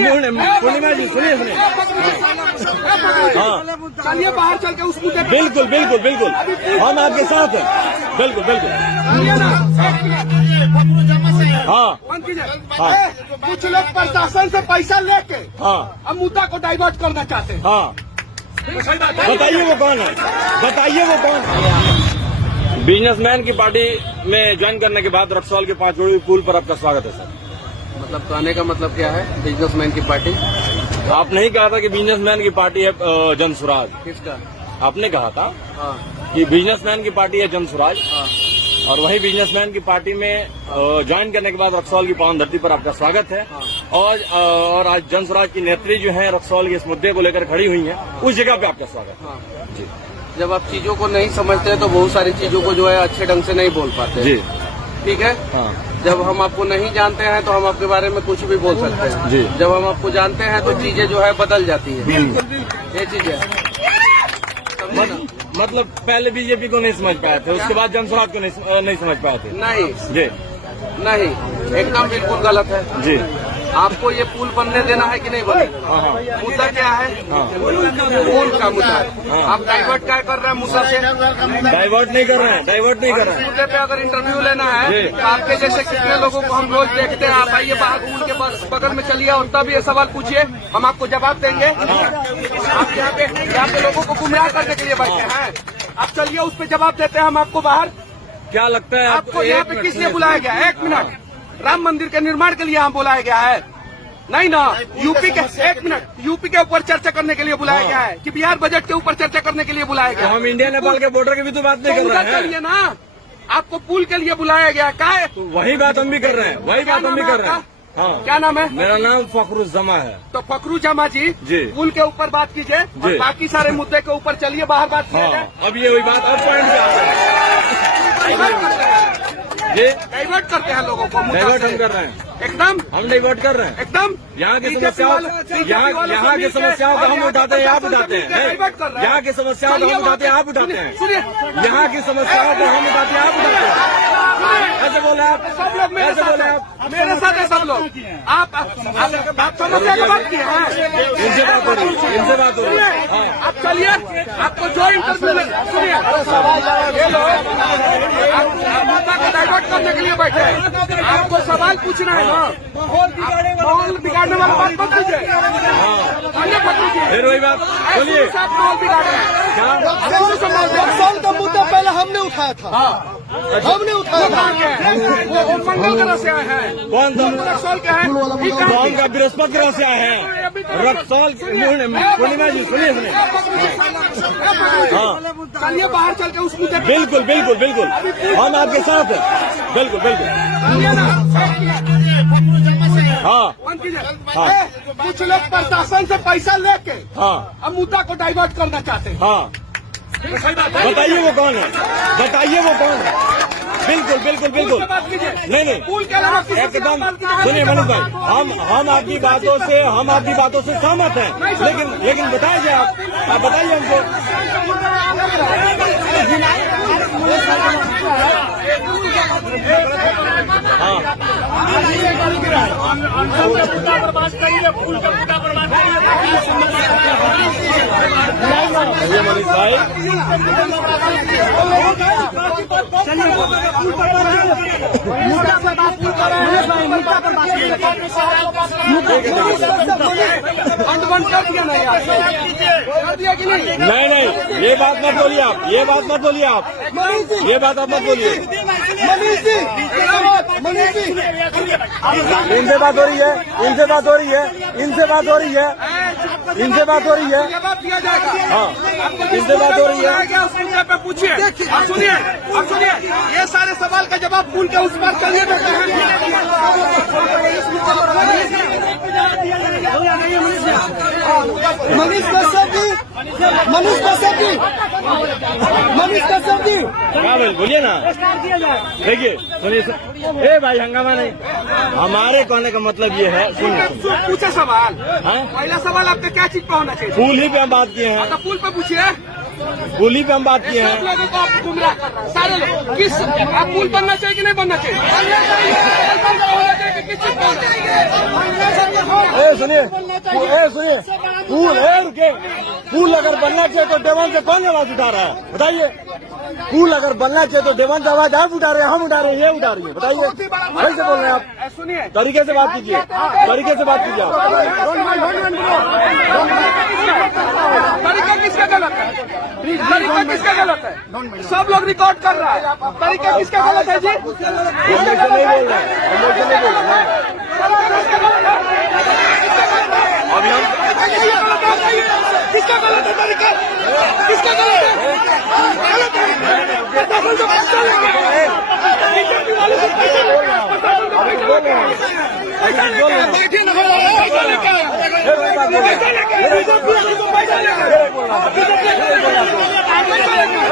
पूर्णिमा जी सुनिए सुनिए। हाँ चलिए बाहर चल के उस मुद्दे बिल्कुल बिल्कुल बिल्कुल हम आपके साथ हैं। बिल्कुल बिल्कुल हाँ हाँ कुछ लोग प्रशासन से पैसा लेके हाँ अब मुद्दा को डाइवर्ट करना चाहते हैं। हाँ बताइए वो कौन है, बताइए वो कौन है। बिजनेसमैन की पार्टी में ज्वाइन करने के बाद रक्सौल के 5 जोड़ी पुल पर आपका स्वागत है सर। मतलब कहने का मतलब क्या है, बिजनेसमैन की पार्टी? आपने ही कहा था कि बिजनेसमैन की पार्टी है जन स्वराज। किसका? आपने कहा था हाँ कि बिजनेसमैन की पार्टी है जन स्वराज, हाँ और वही बिजनेसमैन की पार्टी में ज्वाइन करने के बाद रक्सौल की पावन धरती पर आपका स्वागत है। और आज जन स्वराज की नेत्री जो है रक्सौल के इस मुद्दे को लेकर खड़ी हुई है, उस जगह पे आपका स्वागत है। हाँ। जी जब आप चीजों को नहीं समझते तो बहुत सारी चीजों को जो है अच्छे ढंग से नहीं बोल पाते। जी ठीक है। हाँ जब हम आपको नहीं जानते हैं तो हम आपके बारे में कुछ भी बोल सकते हैं। जी। जब हम आपको जानते हैं तो चीजें जो है बदल जाती है। ये चीज है। मतलब पहले बीजेपी को नहीं समझ पाए थे, उसके बाद जन स्वराज को नहीं समझ पाए थे। नहीं जी नहीं, एकदम बिल्कुल गलत है। जी आपको ये पुल बनने देना है कि नहीं बने? हाँ हाँ मुद्दा क्या है? हाँ। पुल का मुद्दा है। हाँ। आप डाइवर्ट क्या कर रहे हैं मुद्दा से? डाइवर्ट नहीं कर रहे हैं, डाइवर्ट नहीं कर रहे इस हैं। मुद्दे पे अगर इंटरव्यू लेना है जी। तो आपके जैसे कितने लोगों को हम रोज देखते हैं। आप आइए बाहर पुल के बगल में चलिए और तब ये सवाल पूछिए, हम आपको जवाब देंगे। आप यहाँ पे लोगों को गुमराह करने के लिए बैठे हैं। आप चलिए उस पर जवाब देते हैं हम आपको बाहर। क्या लगता है आपको यहाँ पे किसने बुलाया गया है? 1 मिनट, राम मंदिर के निर्माण के लिए यहाँ बुलाया गया है? नहीं ना। यूपी के 1 मिनट, यूपी के ऊपर चर्चा करने के लिए बुलाया गया है कि बिहार बजट के ऊपर चर्चा करने के लिए बुलाया गया है? हम इंडिया नेपाल के बॉर्डर की भी तो बात नहीं कर रहे हैं। चलिए ना, आपको पुल के लिए बुलाया गया है। तो वही बात हम भी कर रहे हैं, वही बात हम भी कर रहे हैं। हाँ क्या नाम है? मेरा नाम फखरुज्जमा है। तो फखरुज्जमा जी जी। पुल के ऊपर बात कीजिए और जी। बाकी सारे मुद्दे के ऊपर चलिए बाहर बात कीजिए। हाँ अब ये वही बात अब पॉइंट पे आ रहा है। जी डाइवर्ट करते हैं लोगों को। डाइवर्ट हम कर रहे हैं, एकदम हम डाइवर्ट कर रहे हैं। एकदम यहाँ की समस्याओं यहाँ की समस्याओं को हम उठाते हैं, आप उठाते हैं। यहाँ की समस्याओं को हम उठाते हैं, आप उठाते हैं। सुनिए, यहाँ की समस्याओं को हम उठाते हैं, आप उठाते हैं। ऐसे बोले आप, सब लोग मेरे ऐसे साथ बोले हैं। आप। मेरे साथ है सब लोग। आप समस्या की बात किए हैं। इनसे बात हो रही है, इनसे बात हो रही है। हाँ आप चलिए, आपको जो इंटरव्यू में सुनिए, ये लोग आप मुद्दा को डाइवर्ट करने के लिए बैठे हैं। आपको सवाल पूछना है ना, माहौल बिगाड़ने वाला बात मत कीजिए। फिर वही बात बोलिए। माहौल बिगाड़ रहे हैं। क्या रक्सौल का मुद्दा पहले हमने उठाया था। हमने उठाया था। वो मंगल ग्रह से आए हैं। कौन सा रक्सौल का है? कौन का बृहस्पति ग्रह से आए हैं? रक्सौल पूर्णिमा जी सुनिए सुनिए। हाँ चलिए बाहर चल के उस मुद्दे पे बिल्कुल बिल्कुल बिल्कुल हम आपके साथ हैं। बिल्कुल बिल्कुल हाँ बंद कीजिए। हाँ। कुछ लोग प्रशासन से पैसा लेके हाँ अब मुद्दा को डाइवर्ट करना चाहते हैं। हाँ बताइए वो कौन है, बताइए वो कौन है। बिल्कुल बिल्कुल बिल्कुल नहीं नहीं पुल के अलावा किसी से एकदम बात कीजिए। सुनिए मनीष भाई, हम आपकी बातों से सहमत हैं, लेकिन बताइए आप बताइए हमको। हाँ मनीष भाई नहीं ये बात मत बोलिए आप, ये बात मत बोलिए आप, ये बात आप मत बोलिए। इनसे बात हो रही है, इनसे बात हो रही है, इनसे बात हो रही है, इनसे बात हो रही है। जवाब दिया जाएगा। हाँ इनसे बात हो रही है। उस मुद्दे पे पूछिए। आप सुनिए, ये सारे सवाल का जवाब पुल के उस पर चलिए देते हैं। मनीष कश्यप जी, मनीष कश्यप जी, मनीष कश्यप जी, क्या बोलिए ना। देखिए सुनिए, ए भाई हंगामा नहीं। हमारे कहने का मतलब ये है, सुनिए पूछे सवाल। हाँ? पहला सवाल आपका क्या चीज पे होना चाहिए? फूल ही पे हम बात किए हैं। तो पुल पे पूछिए। बोली पे हम बात किए सब हैं। लोगों को आप गुमराह कर रहे हैं, सारे लोग। किस आप पुल बनना चाहिए कि नहीं बनना चाहिए? किस चीज का? सुनिए पुल है, रुके। पुल अगर बनना चाहिए तो देवान से कौन आवाज उठा रहा है, बताइए। पुल अगर बनना चाहिए तो देवान से आवाज आप उठा रहे हैं, हम उठा रहे हैं, ये उठा रही है, बताइए। कैसे बोल रहे हैं आप? सुनिए, तरीके से बात कीजिए, तरीके से बात कीजिए आप। तरीका किसका गलत है? तरीका किसका गलत है? सब लोग रिकॉर्ड कर रहा है। तरीका किसका गलत है जी? हम लोग से नहीं बोल रहे हैं, हम लोग से नहीं बोल रहे हैं। अभी हम किसका गलत है तरीका? किसका गलत है? गलत है। प्रशासन को पैसा लेंगे। बीजेपी वाले से पैसा लेंगे। प्रशासन को पैसा लेंगे। पैसा लेंगे। बैठिए ना, पैसा लेंगे। पैसा लेंगे। बीजेपी वाले को पैसा लेंगे। बीजेपी वाले को पैसा लेंगे।